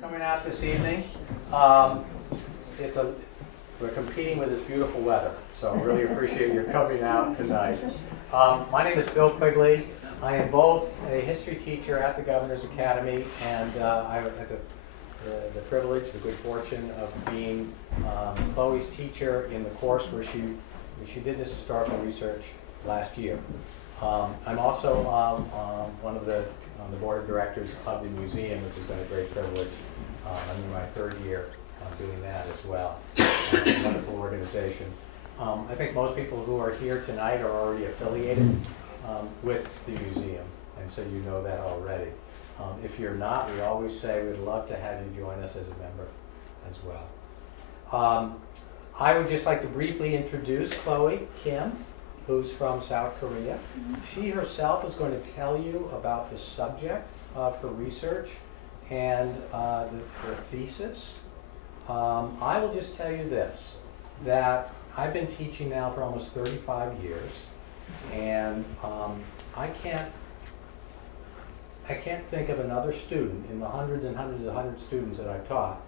coming out this evening. We're competing with this beautiful weather, so I really appreciate your coming out tonight. My name is Bill Quigley. I am both a history teacher at the Governor's Academy, and I have the privilege, the good fortune of being Chloe's teacher in the course where she did this historical research last year. I'm also one of on the board of directors of the museum, which has been a great privilege. I'm in my third year doing that as well. It's a wonderful organization. I think most people who are here tonight are already affiliated with the museum, and so you know that already. If you're not, we always say we'd love to have you join us as a member as well. I would just like to briefly introduce Chloe Kim, who's from South Korea. She herself is going to tell you about the subject of her research and her thesis. I will just tell you this, that I've been teaching now for almost 35 years, and I can't think of another student in the hundreds and hundreds and hundreds of students that I've taught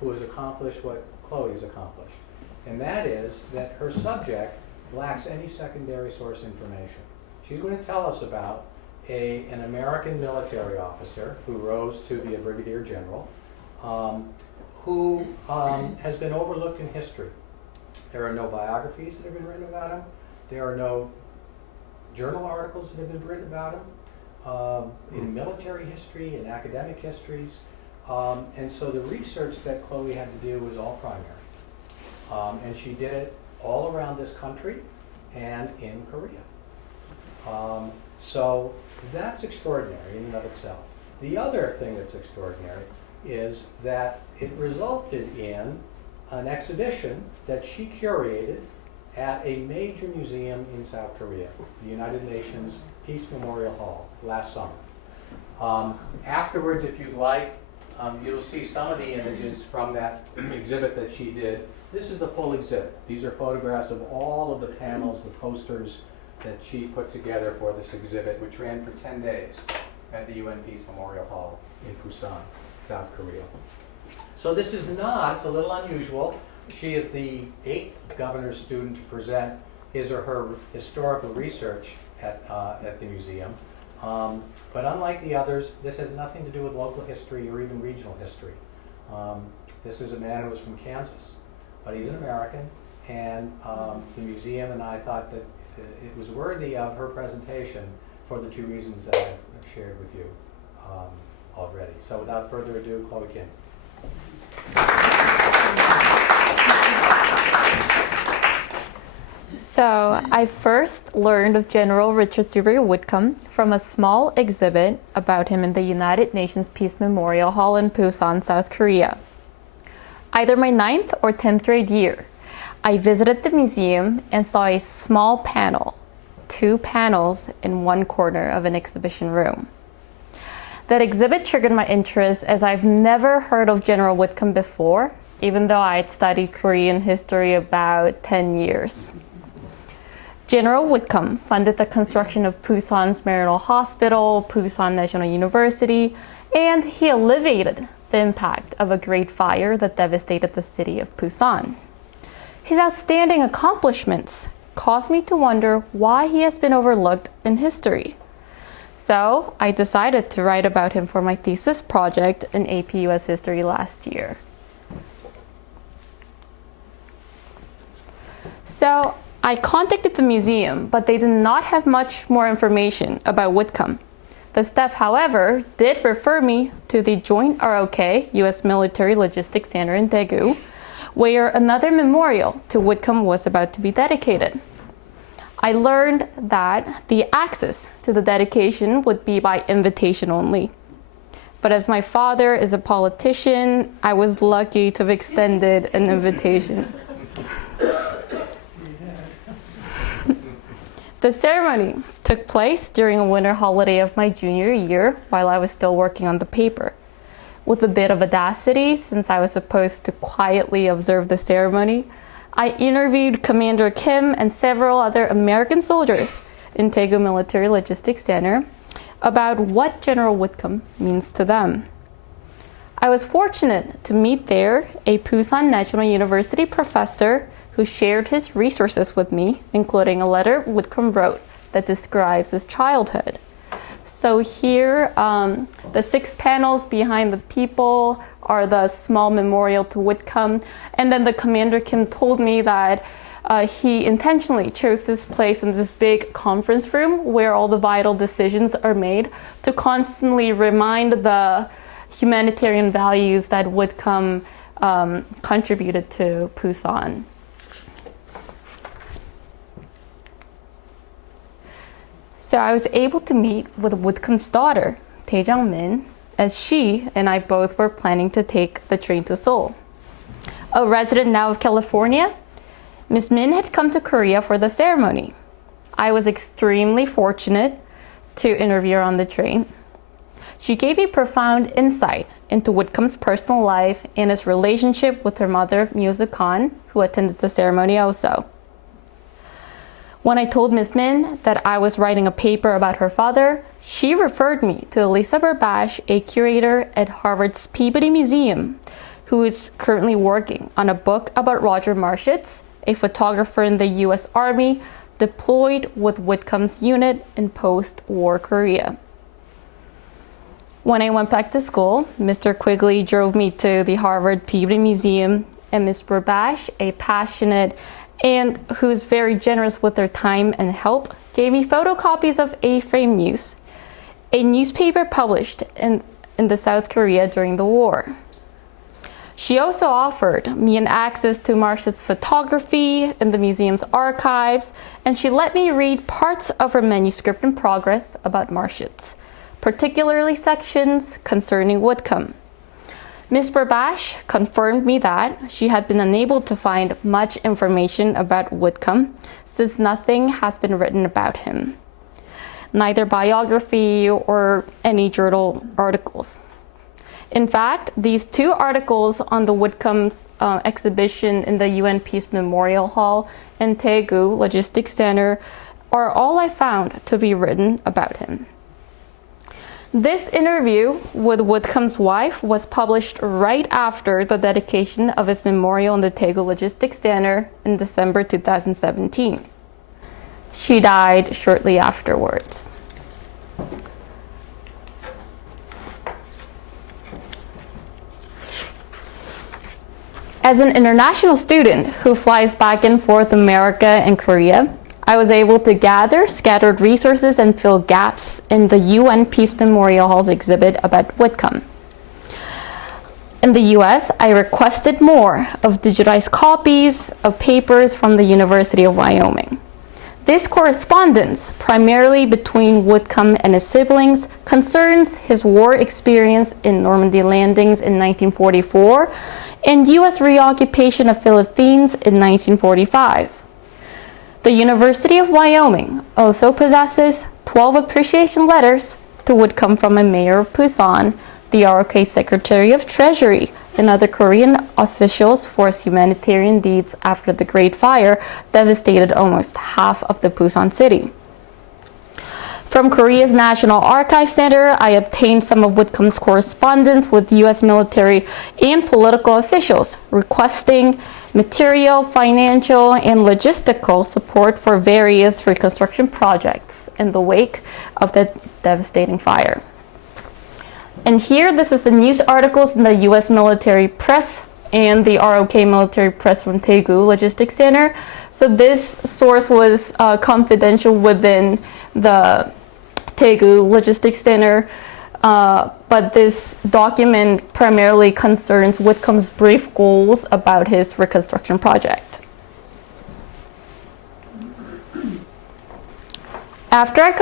who has accomplished what Chloe has accomplished. And that is that her subject lacks any secondary source information. She's going to tell us about an American military officer who rose to be a brigadier general, who has been overlooked in history. There are no biographies that have been written about him. There are no journal articles that have been written about him in military history, in academic histories. And so the research that Chloe had to do was all primary. And she did it all around this country and in Korea. So that's extraordinary in and of itself. The other thing that's extraordinary is that it resulted in an exhibition that she curated at a major museum in South Korea, the United Nations Peace Memorial Hall, last summer. Afterwards, if you'd like, you'll see some of the images from that exhibit that she did. This is the full exhibit. These are photographs of all of the panels, the posters that she put together for this exhibit, which ran for 10 days at the UN Peace Memorial Hall in Busan, South Korea. So this is not, it's a little unusual. She is the 8th governor's student to present his or her historical research at the museum. But unlike the others, this has nothing to do with local history or even regional history. This is a man who was from Kansas, but he's an American, and the museum and I thought that it was worthy of her presentation for the two reasons that I've shared with you already. So without further ado, Chloe Kim. So I first learned of General Richard S Whitcomb from a small exhibit about him in the United Nations Peace Memorial Hall in Busan, South Korea. Either my 9th or 10th grade year, I visited the museum and saw a small panel, 2 panels in one corner of an exhibition room. That exhibit triggered my interest as I've never heard of General Whitcomb before, even though I had studied Korean history about 10 years. General Whitcomb funded the construction of Busan's Memorial Hospital, Busan National University, and he alleviated the impact of a great fire that devastated the city of Busan. His outstanding accomplishments caused me to wonder why he has been overlooked in history. So I decided to write about him for my thesis project in AP US History last year. So I contacted the museum, but they did not have much more information about Whitcomb. The staff, however, did refer me to the Joint ROK US Military Logistics Center in Daegu, where another memorial to Whitcomb was about to be dedicated. I learned that the access to the dedication would be by invitation only. But as my father is a politician, I was lucky to have extended an invitation. The ceremony took place during a winter holiday of my junior year while I was still working on the paper. With a bit of audacity, since I was supposed to quietly observe the ceremony, I interviewed Commander Kim and several other American soldiers in Daegu Military Logistics Center about what General Whitcomb means to them. I was fortunate to meet there a Pusan National University professor who shared his resources with me, including a letter Whitcomb wrote that describes his childhood. So here, the 6 panels behind the people are the small memorial to Whitcomb. And then the commander Kim told me that he intentionally chose this place in this big conference room where all the vital decisions are made to constantly remind the humanitarian values that Whitcomb contributed to Pusan. So I was able to meet with Whitcomb's daughter, Tae Jung-min, as she and I both were planning to take the train to Seoul. A resident now of California, Ms. Min had come to Korea for the ceremony. I was extremely fortunate to interview her on the train. She gave me profound insight into Whitcomb's personal life and his relationship with her mother, Myoso Khan, who attended the ceremony also. When I told Ms. Min that I was writing a paper about her father, she referred me to Elisa Burbash, a curator at Harvard's Peabody Museum, who is currently working on a book about Roger Marshitz, a photographer in the U.S. Army deployed with Whitcomb's unit in post-war Korea. When I went back to school, Mr. Quigley drove me to the Harvard Peabody Museum, and Ms. Burbash, a passionate and who's very generous with their time and help, gave me photocopies of A-Frame News, a newspaper published in the South Korea during the war. She also offered me an access to Marshitz's photography in the museum's archives, and she let me read parts of her manuscript in progress about Marshitz, particularly sections concerning Whitcomb. Ms. Burbash confirmed me that she had been unable to find much information about Whitcomb since nothing has been written about him, neither biography or any journal articles. In fact, these 2 articles on the Whitcomb's exhibition in the UN Peace Memorial Hall and Daegu Logistics Center are all I found to be written about him. This interview with Whitcomb's wife was published right after the dedication of his memorial in the Daegu Logistics Center in December 2017. She died shortly afterwards. As an international student who flies back and forth America and Korea, I was able to gather scattered resources and fill gaps in the UN Peace Memorial Hall's exhibit about Whitcomb. In the US, I requested more of digitized copies of papers from the University of Wyoming. This correspondence, primarily between Whitcomb and his siblings, concerns his war experience in Normandy landings in 1944 and US reoccupation of Philippines in 1945. The University of Wyoming also possesses 12 appreciation letters to Whitcomb from a mayor of Pusan, the ROK Secretary of Treasury, and other Korean officials for his humanitarian deeds after the Great Fire devastated almost half of the Pusan city. From Korea's National Archives Center, I obtained some of Whitcomb's correspondence with U.S. military and political officials, requesting material, financial, and logistical support for various reconstruction projects in the wake of the devastating fire. And here, this is the news articles in the U.S. military press and the ROK military press from Daegu Logistics Center. So this source was confidential within the Daegu Logistics Center, but this document primarily concerns Whitcomb's brief goals about his reconstruction project. After I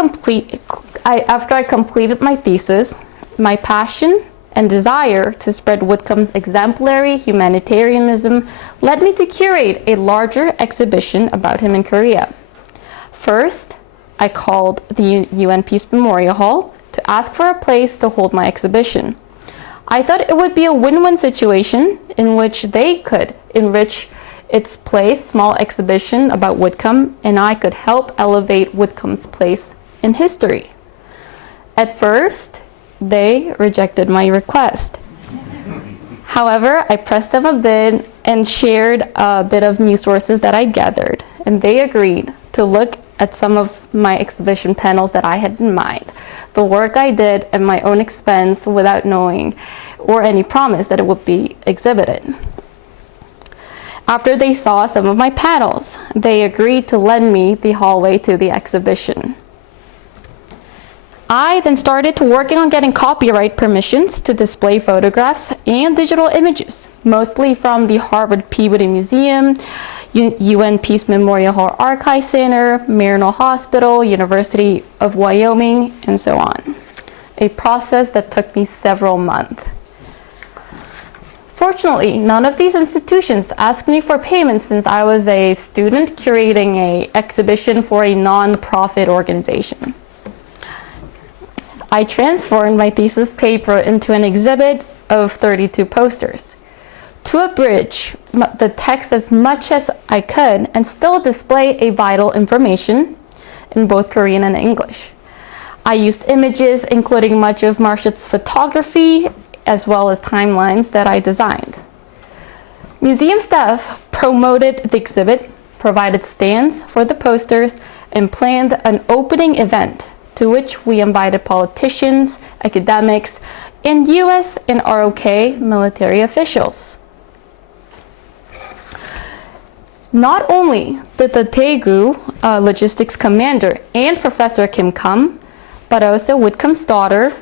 completed my thesis, my passion and desire to spread Whitcomb's exemplary humanitarianism led me to curate a larger exhibition about him in Korea. First, I called the UN Peace Memorial Hall to ask for a place to hold my exhibition. I thought it would be a win-win situation in which they could enrich its place, small exhibition about Whitcomb, and I could help elevate Whitcomb's place in history. At first, they rejected my request. However, I pressed them a bit and shared a bit of news sources that I gathered, and they agreed to look at some of my exhibition panels that I had in mind, the work I did at my own expense without knowing or any promise that it would be exhibited. After they saw some of my panels, they agreed to lend me the hallway to the exhibition. I then started working on getting copyright permissions to display photographs and digital images, mostly from the Harvard Peabody Museum, UN Peace Memorial Hall Archive Center, Maryknoll Hospital, University of Wyoming, and so on. A process that took me several months. Fortunately, none of these institutions asked me for payment since I was a student curating an exhibition for a non-profit organization. I transformed my thesis paper into an exhibit of 32 posters to abridge the text as much as I could and still display a vital information in both Korean and English. I used images including much of Marcia's photography as well as timelines that I designed. Museum staff promoted the exhibit, provided stands for the posters, and planned an opening event to which we invited politicians, academics, and US and ROK military officials. Not only did the Daegu logistics commander and Professor Kim come, but also Whitcomb's daughter,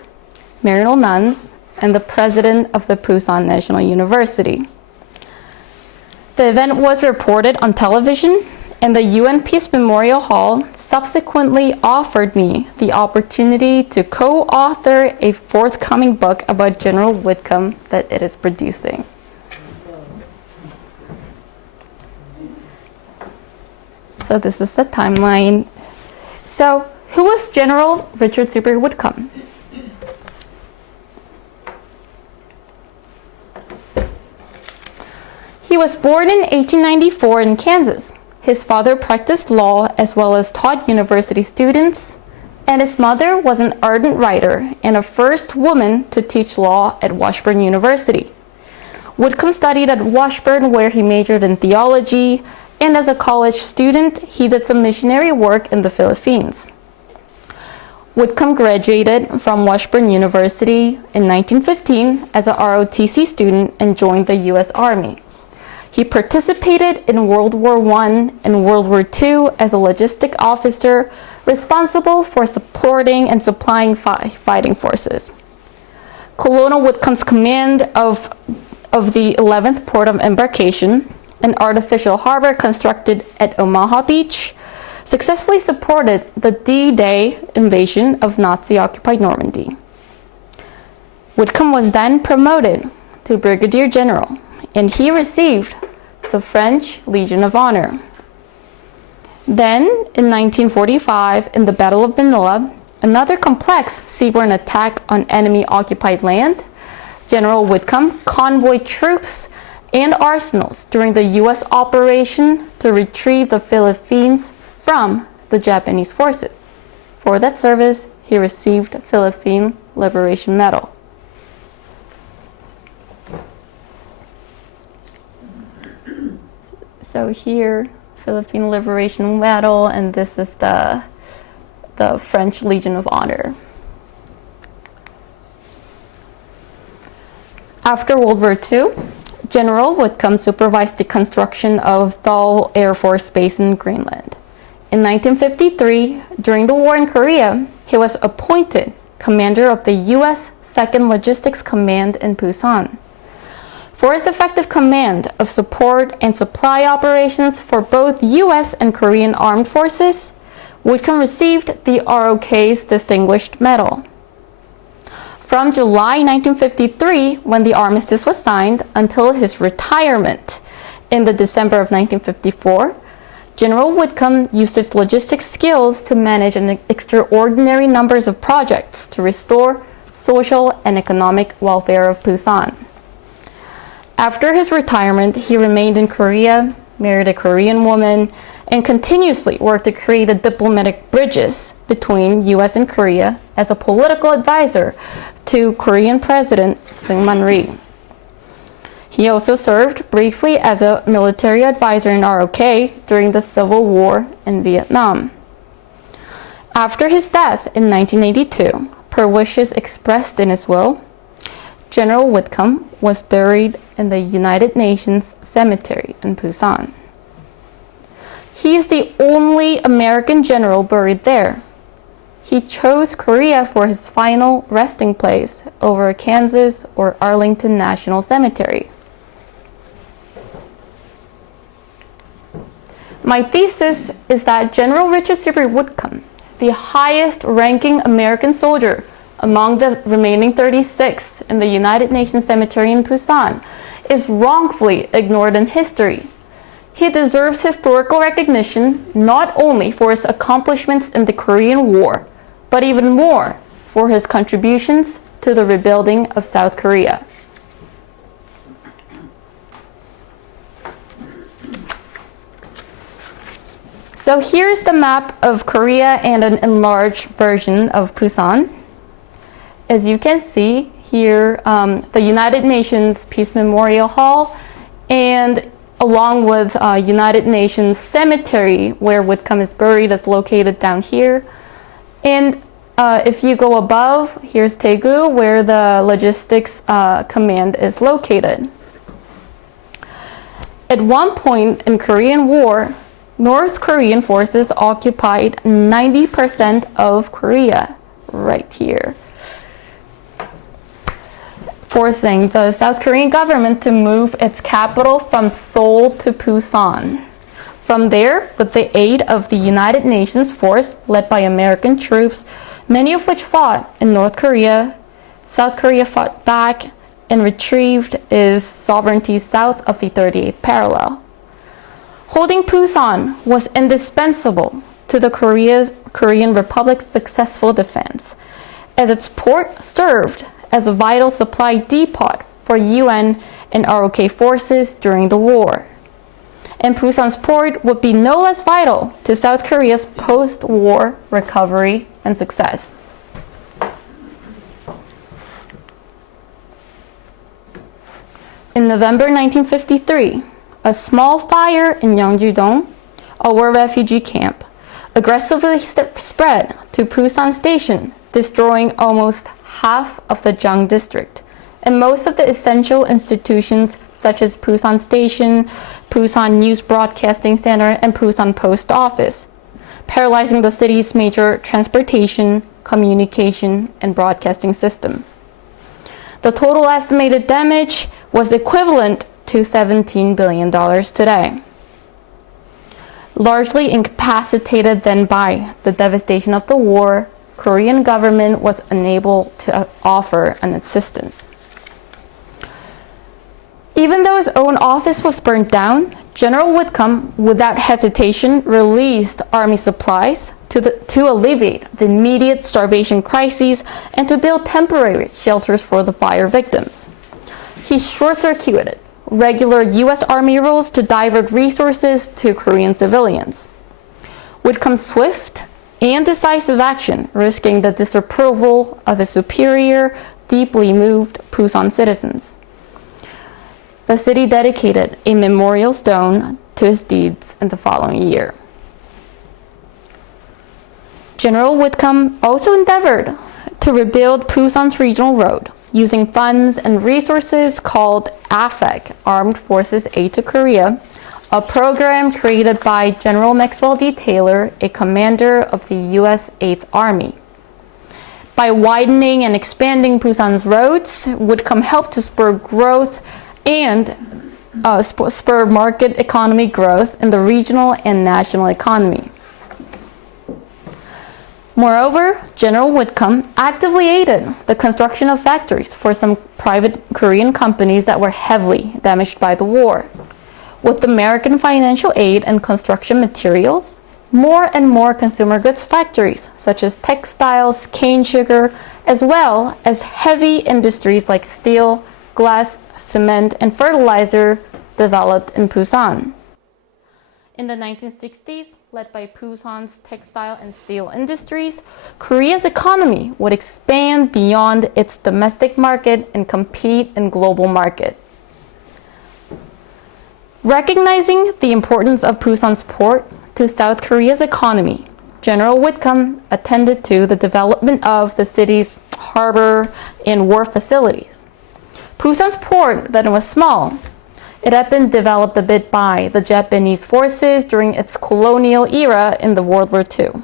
Maryknoll nuns, and the president of the Pusan National University. The event was reported on television, and the UN Peace Memorial Hall subsequently offered me the opportunity to co-author a forthcoming book about General Whitcomb that it is producing. So this is the timeline. So who was General Richard S Whitcomb? He was born in 1894 in Kansas. His father practiced law as well as taught university students, and his mother was an ardent writer and a first woman to teach law at Washburn University. Whitcomb studied at Washburn, where he majored in theology, and as a college student, he did some missionary work in the Philippines. Whitcomb graduated from Washburn University in 1915 as a ROTC student and joined the U.S. Army. He participated in World War I and World War II as a logistic officer responsible for supporting and supplying fighting forces. Colonel Whitcomb's command of the 11th Port of Embarkation, an artificial harbor constructed at Omaha Beach, successfully supported the D-Day invasion of Nazi-occupied Normandy. Whitcomb was then promoted to Brigadier General, and he received the French Legion of Honor. Then, in 1945, in the Battle of Manila, another complex seaborne attack on enemy-occupied land, General Whitcomb convoyed troops and arsenals during the U.S. operation to retrieve the Philippines from the Japanese forces. For that service, he received the Philippine Liberation Medal. So here, Philippine Liberation Medal, and this is the French Legion of Honor. After World War II, General Whitcomb supervised the construction of Thal Air Force Base in Greenland. In 1953, during the war in Korea, he was appointed commander of the U.S. 2nd Logistics Command in Pusan. For his effective command of support and supply operations for both U.S. and Korean armed forces, Whitcomb received the ROK's Distinguished Medal. From July 1953, when the armistice was signed, until his retirement in the December of 1954, General Whitcomb used his logistics skills to manage an extraordinary numbers of projects to restore social and economic welfare of Pusan. After his retirement, he remained in Korea, married a Korean woman, and continuously worked to create diplomatic bridges between U.S. and Korea as a political advisor to Korean President Syngman Rhee. He also served briefly as a military advisor in ROK during the Civil War in Vietnam. After his death in 1982, per wishes expressed in his will, General Whitcomb was buried in the United Nations Cemetery in Busan. He is the only American general buried there. He chose Korea for his final resting place over Kansas or Arlington National Cemetery. My thesis is that General Richard S Whitcomb, the highest ranking American soldier among the remaining 36 in the United Nations Cemetery in Busan, is wrongfully ignored in history. He deserves historical recognition not only for his accomplishments in the Korean War, but even more for his contributions to the rebuilding of South Korea. So here's the map of Korea and an enlarged version of Busan. As you can see here, the United Nations Peace Memorial Hall, and along with United Nations Cemetery, where Whitcomb is buried, is located down here. And if you go above, here's Daegu, where the Logistics Command is located. At one point in Korean War, North Korean forces occupied 90% of Korea, right here, forcing the South Korean government to move its capital from Seoul to Busan. From there, with the aid of the United Nations force led by American troops, many of which fought in North Korea, South Korea fought back and retrieved its sovereignty south of the 38th parallel. Holding Busan was indispensable to the Korean Republic's successful defense, as its port served as a vital supply depot for UN and ROK forces during the war. And Busan's port would be no less vital to South Korea's post-war recovery and success. In November 1953, a small fire in Yeongju-dong, a war refugee camp, aggressively spread to Busan Station, destroying almost half of the Jang district, and most of the essential institutions such as Busan Station, Busan News Broadcasting Center, and Busan Post Office, paralyzing the city's major transportation, communication, and broadcasting system. The total estimated damage was equivalent to $17 billion today. Largely incapacitated then by the devastation of the war, Korean government was unable to offer an assistance. Even though his own office was burned down, General Whitcomb, without hesitation, released army supplies to alleviate the immediate starvation crises and to build temporary shelters for the fire victims. He short-circuited regular U.S. Army rules to divert resources to Korean civilians. Whitcomb's swift and decisive action, risking the disapproval of his superior, deeply moved Busan citizens. The city dedicated a memorial stone to his deeds in the following year. General Whitcomb also endeavored to rebuild Busan's regional road, using funds and resources called AFEC, Armed Forces Aid to Korea, a program created by General Maxwell D. Taylor, a commander of the U.S. 8th Army. By widening and expanding Busan's roads, Whitcomb helped to spur growth and spur market economy growth in the regional and national economy. Moreover, General Whitcomb actively aided the construction of factories for some private Korean companies that were heavily damaged by the war. With American financial aid and construction materials, more and more consumer goods factories, such as textiles, cane sugar, as well as heavy industries like steel, glass, cement, and fertilizer, developed in Busan. In the 1960s, led by Busan's textile and steel industries, Korea's economy would expand beyond its domestic market and compete in global market. Recognizing the importance of Busan's port to South Korea's economy, General Whitcomb attended to the development of the city's harbor and wharf facilities. Busan's port then was small. It had been developed a bit by the Japanese forces during its colonial era in the World War II.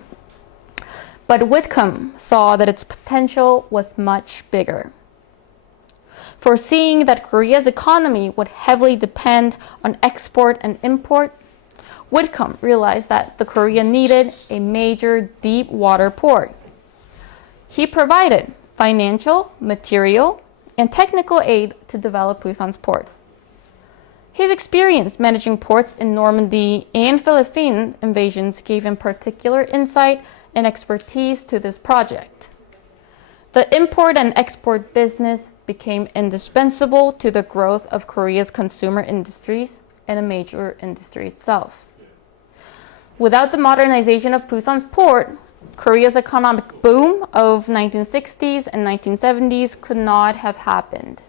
But Whitcomb saw that its potential was much bigger. Foreseeing that Korea's economy would heavily depend on export and import, Whitcomb realized that the Korea needed a major deep water port. He provided financial, material, and technical aid to develop Busan's port. His experience managing ports in Normandy and Philippine invasions gave him particular insight and expertise to this project. The import and export business became indispensable to the growth of Korea's consumer industries and a major industry itself. Without the modernization of Busan's port, Korea's economic boom of 1960s and 1970s could not have happened.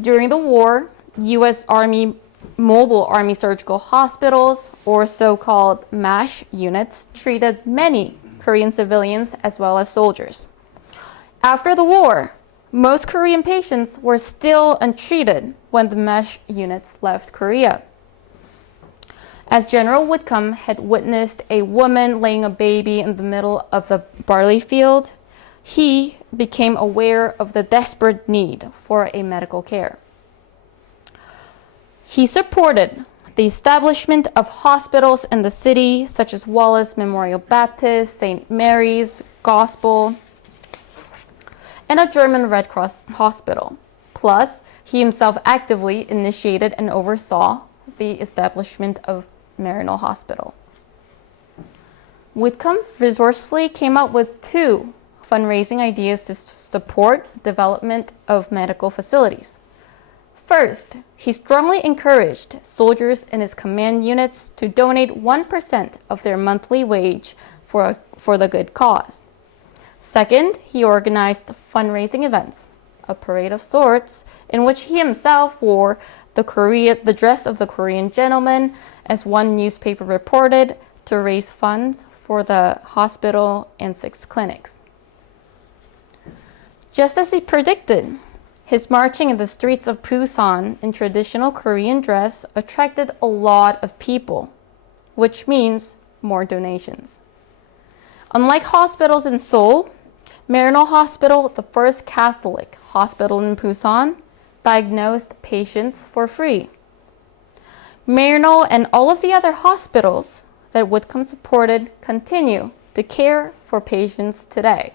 During the war, U.S. Army Mobile Army Surgical Hospitals, or so-called MASH units, treated many Korean civilians as well as soldiers. After the war, most Korean patients were still untreated when the MASH units left Korea. As General Whitcomb had witnessed a woman laying a baby in the middle of the barley field, he became aware of the desperate need for a medical care. He supported the establishment of hospitals in the city, such as Wallace Memorial Baptist, St. Mary's Gospel, and a German Red Cross hospital. Plus, he himself actively initiated and oversaw the establishment of Maryknoll Hospital. Whitcomb resourcefully came up with two fundraising ideas to support development of medical facilities. First, he strongly encouraged soldiers in his command units to donate 1% of their monthly wage for the good cause. Second, he organized fundraising events, a parade of sorts, in which he himself wore the dress of the Korean gentleman, as one newspaper reported, to raise funds for the hospital and 6 clinics. Just as he predicted, his marching in the streets of Busan in traditional Korean dress attracted a lot of people, which means more donations. Unlike hospitals in Seoul, Maryknoll Hospital, the first Catholic hospital in Busan, diagnosed patients for free. Maryknoll and all of the other hospitals that Whitcomb supported continue to care for patients today.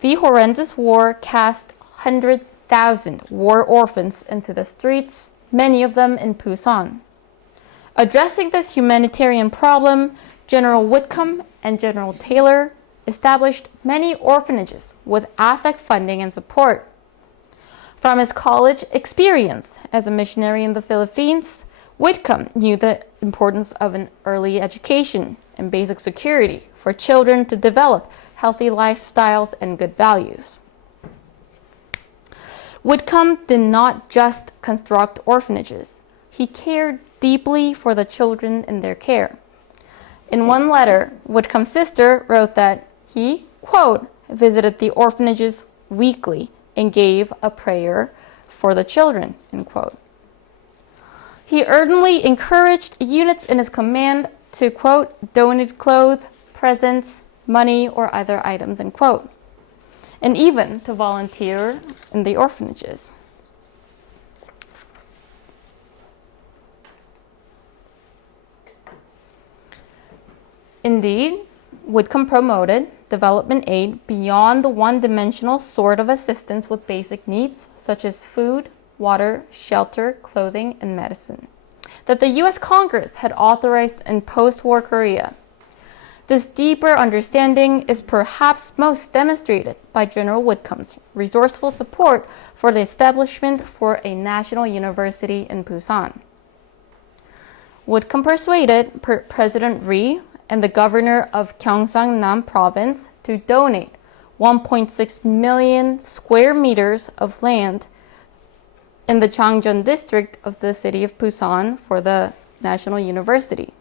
The horrendous war cast 100,000 war orphans into the streets, many of them in Busan. Addressing this humanitarian problem, General Whitcomb and General Taylor established many orphanages with AFEC funding and support. From his college experience as a missionary in the Philippines, Whitcomb knew the importance of an early education and basic security for children to develop healthy lifestyles and good values. Whitcomb did not just construct orphanages. He cared deeply for the children in their care. In one letter, Whitcomb's sister wrote that he, quote, visited the orphanages weekly and gave a prayer for the children, end quote. He ardently encouraged units in his command to, quote, donate clothes, presents, money, or other items, end quote, and even to volunteer in the orphanages. Indeed, Whitcomb promoted development aid beyond the one-dimensional sort of assistance with basic needs such as food, water, shelter, clothing, and medicine that the U.S. Congress had authorized in post-war Korea. This deeper understanding is perhaps most demonstrated by General Whitcomb's resourceful support for the establishment for a national university in Busan. Whitcomb persuaded President Rhee and the governor of Gyeongsang-nam province to donate 1.6 million square meters of land in the Changjeon district of the city of Busan for the National University.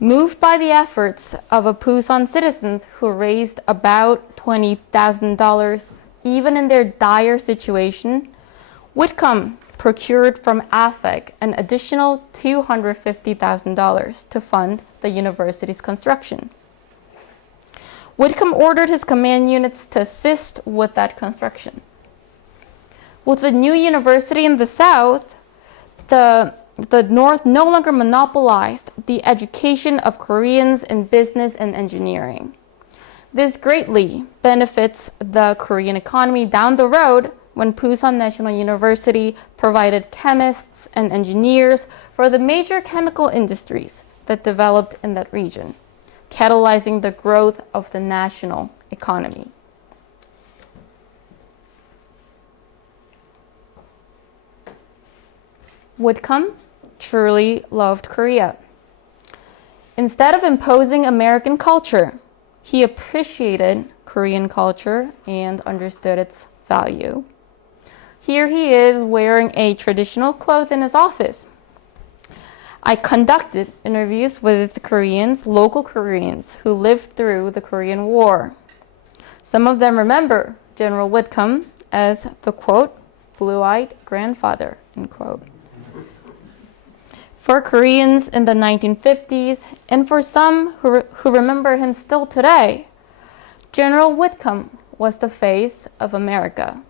Moved by the efforts of a Busan citizens who raised about $20,000 even in their dire situation, Whitcomb procured from AFEC an additional $250,000 to fund the university's construction. Whitcomb ordered his command units to assist with that construction. With the new university in the south, the North no longer monopolized the education of Koreans in business and engineering. This greatly benefits the Korean economy down the road when Busan National University provided chemists and engineers for the major chemical industries that developed in that region, catalyzing the growth of the national economy. Whitcomb truly loved Korea. Instead of imposing American culture, he appreciated Korean culture and understood its value. Here he is wearing a traditional clothes in his office. I conducted interviews with Koreans, local Koreans, who lived through the Korean War. Some of them remember General Whitcomb as the, quote, blue-eyed grandfather, end quote. For Koreans in the 1950s, and for some who remember him still today, General Whitcomb was the face of America.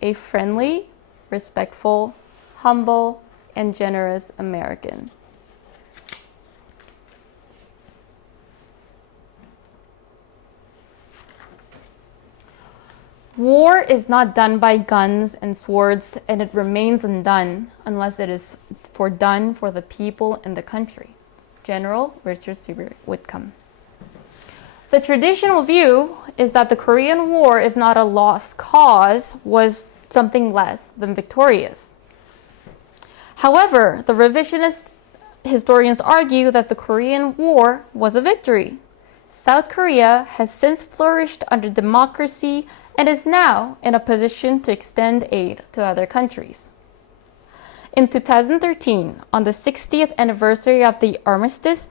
A friendly, respectful, humble, and generous American. War is not done by guns and swords, and it remains undone unless it is done for the people and the country. General Richard S Whitcomb. The traditional view is that the Korean War, if not a lost cause, was something less than victorious. However, the revisionist historians argue that the Korean War was a victory. South Korea has since flourished under democracy and is now in a position to extend aid to other countries. In 2013, on the 60th anniversary of the armistice,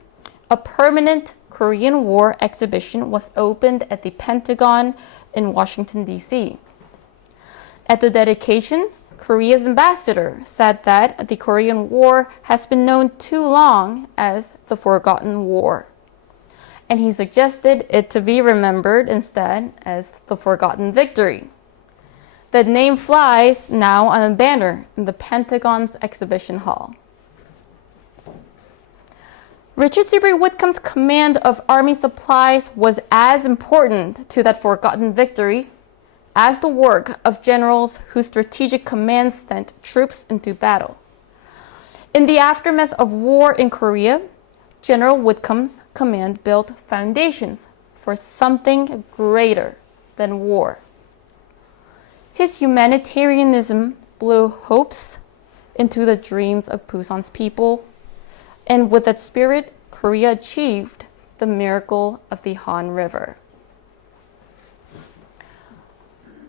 a permanent Korean War exhibition was opened at the Pentagon in Washington, D.C. At the dedication, Korea's ambassador said that the Korean War has been known too long as the Forgotten War, and he suggested it to be remembered instead as the Forgotten Victory. The name flies now on a banner in the Pentagon's exhibition hall. Richard S Whitcomb's command of army supplies was as important to that forgotten victory as the work of generals whose strategic commands sent troops into battle. In the aftermath of war in Korea, General Whitcomb's command built foundations for something greater than war. His humanitarianism blew hopes into the dreams of Busan's people, and with that spirit, Korea achieved the miracle of the Han River.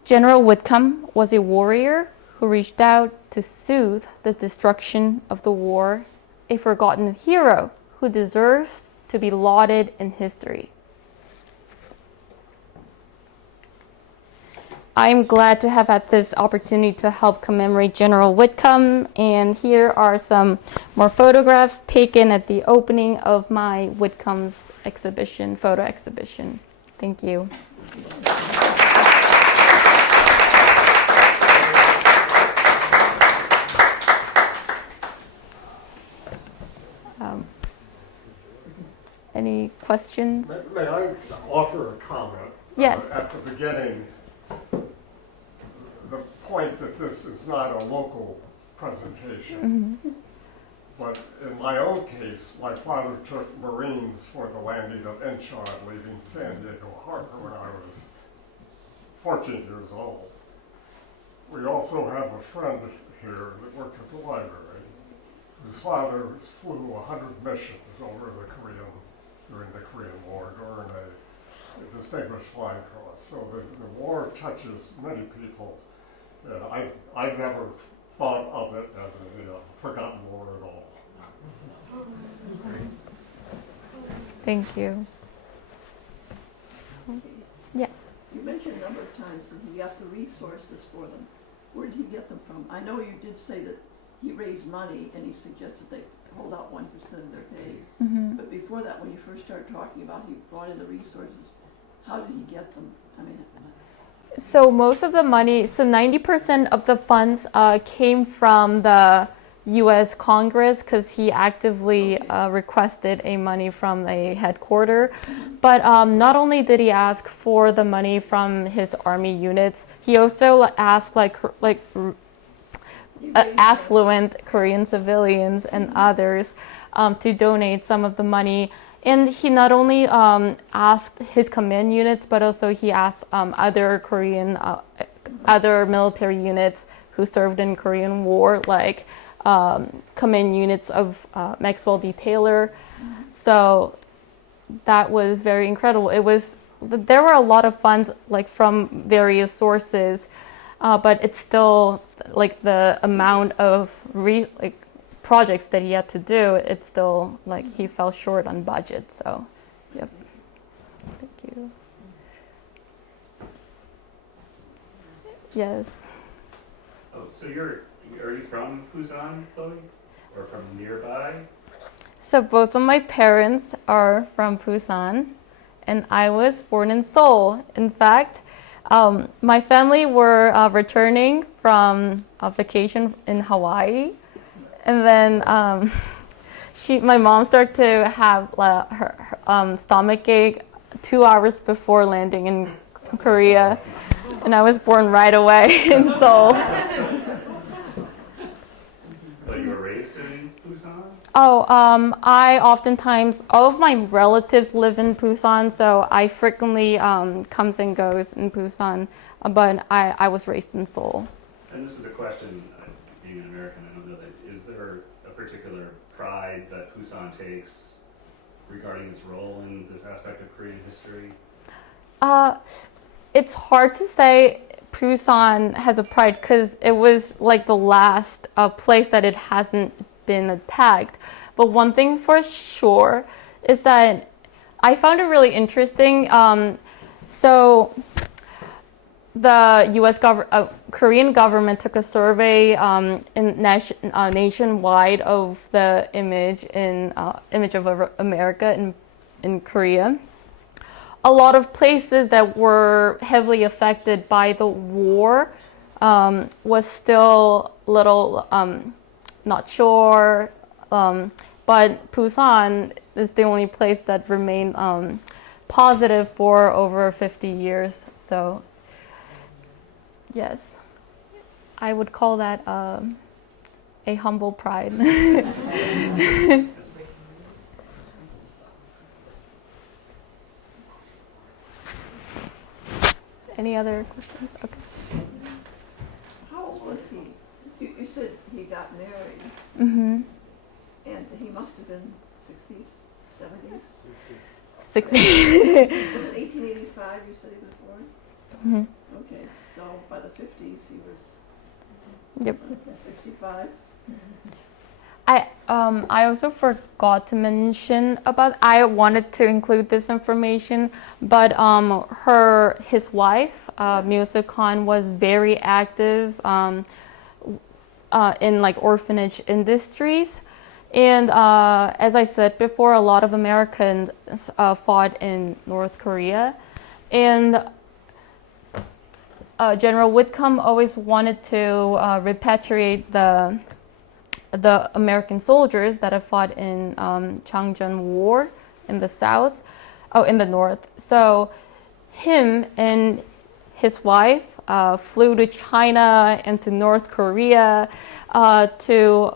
General Whitcomb was a warrior who reached out to soothe the destruction of the war, a forgotten hero who deserves to be lauded in history. I'm glad to have had this opportunity to help commemorate General Whitcomb, and here are some more photographs taken at the opening of my Whitcomb's exhibition, photo exhibition. Thank you. Any questions? May I offer a comment? Yes. At the beginning, the point that this is not a local presentation. Mm-hmm. But in my own case, my father took Marines for the landing of Incheon, leaving San Diego Harbor when I was 14 years old. We also have a friend here that works at the library, whose father flew 100 missions over the Korean during the Korean War, to earn a Distinguished Flying Cross. So the war touches many people. I've never thought of it as a forgotten war at all. Thank you. Yeah. You mentioned a number of times that he got the resources for them. Where did he get them from? I know you did say that he raised money and he suggested they hold out 1% of their pay. Mm-hmm. But before that, when you first started talking about he brought in the resources, how did he get them? I mean, So most of the money, so 90% of the funds came from the U.S. Congress because he actively requested a money from a headquarter. But not only did he ask for the money from his army units, he also asked affluent Korean civilians and others to donate some of the money. And he not only asked his command units, but also he asked other other military units who served in Korean War, like command units of Maxwell D. Taylor. So that was very incredible. There were a lot of funds like from various sources, but it's still like the amount of projects that he had to do, it's still like he fell short on budget. So, yep. Thank you. Yes. Oh, so are you from Busan, Chloe? Or from nearby? So both of my parents are from Busan, and I was born in Seoul. In fact, my family were returning from a vacation in Hawaii. And then my mom started to have her stomach ache 2 hours before landing in Korea, and I was born right away in Seoul. But you were raised in Busan? Oh, I oftentimes, all of my relatives live in Busan, so I frequently comes and goes in Busan, but I was raised in Seoul. And this is a question, being an American, I don't know that. Is there a particular pride that Busan takes regarding its role in this aspect of Korean history? It's hard to say Busan has a pride because it was like the last place that it hasn't been attacked. But one thing for sure is that I found it really interesting. So the U.S. Korean government took a survey nationwide of the image of America in Korea. A lot of places that were heavily affected by the war was still little not sure, but Busan is the only place that remained positive for over 50 years. So yes, I would call that a humble pride. Any other questions? Okay. how old was he? You said he got married, Mm-hmm. and he must have been 60s, 70s? 60. 1885, you said he was born? Mm-hmm. Okay, so by the 50s he was Yep. 65. I also forgot to mention about. I wanted to include this information, but his wife, Myoso Khan, was very active in like orphanage industries, and as I said before, a lot of Americans fought in North Korea, and General Whitcomb always wanted to repatriate the American soldiers that have fought in Changchun War in the north. So him and his wife flew to China and to North Korea to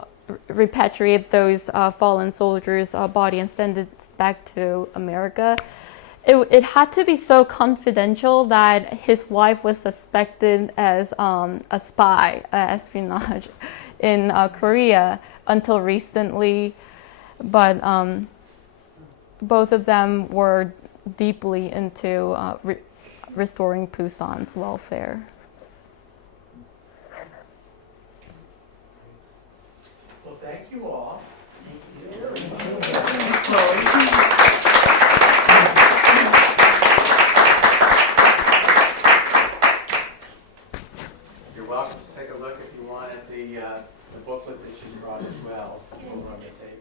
repatriate those fallen soldiers' body and send it back to America. It had to be so confidential that his wife was suspected as a spy, espionage, in Korea until recently. But both of them were deeply into restoring Poussin's welfare. Well, thank you all. You're welcome to take a look if you want at the booklet that she's brought as well over on the table.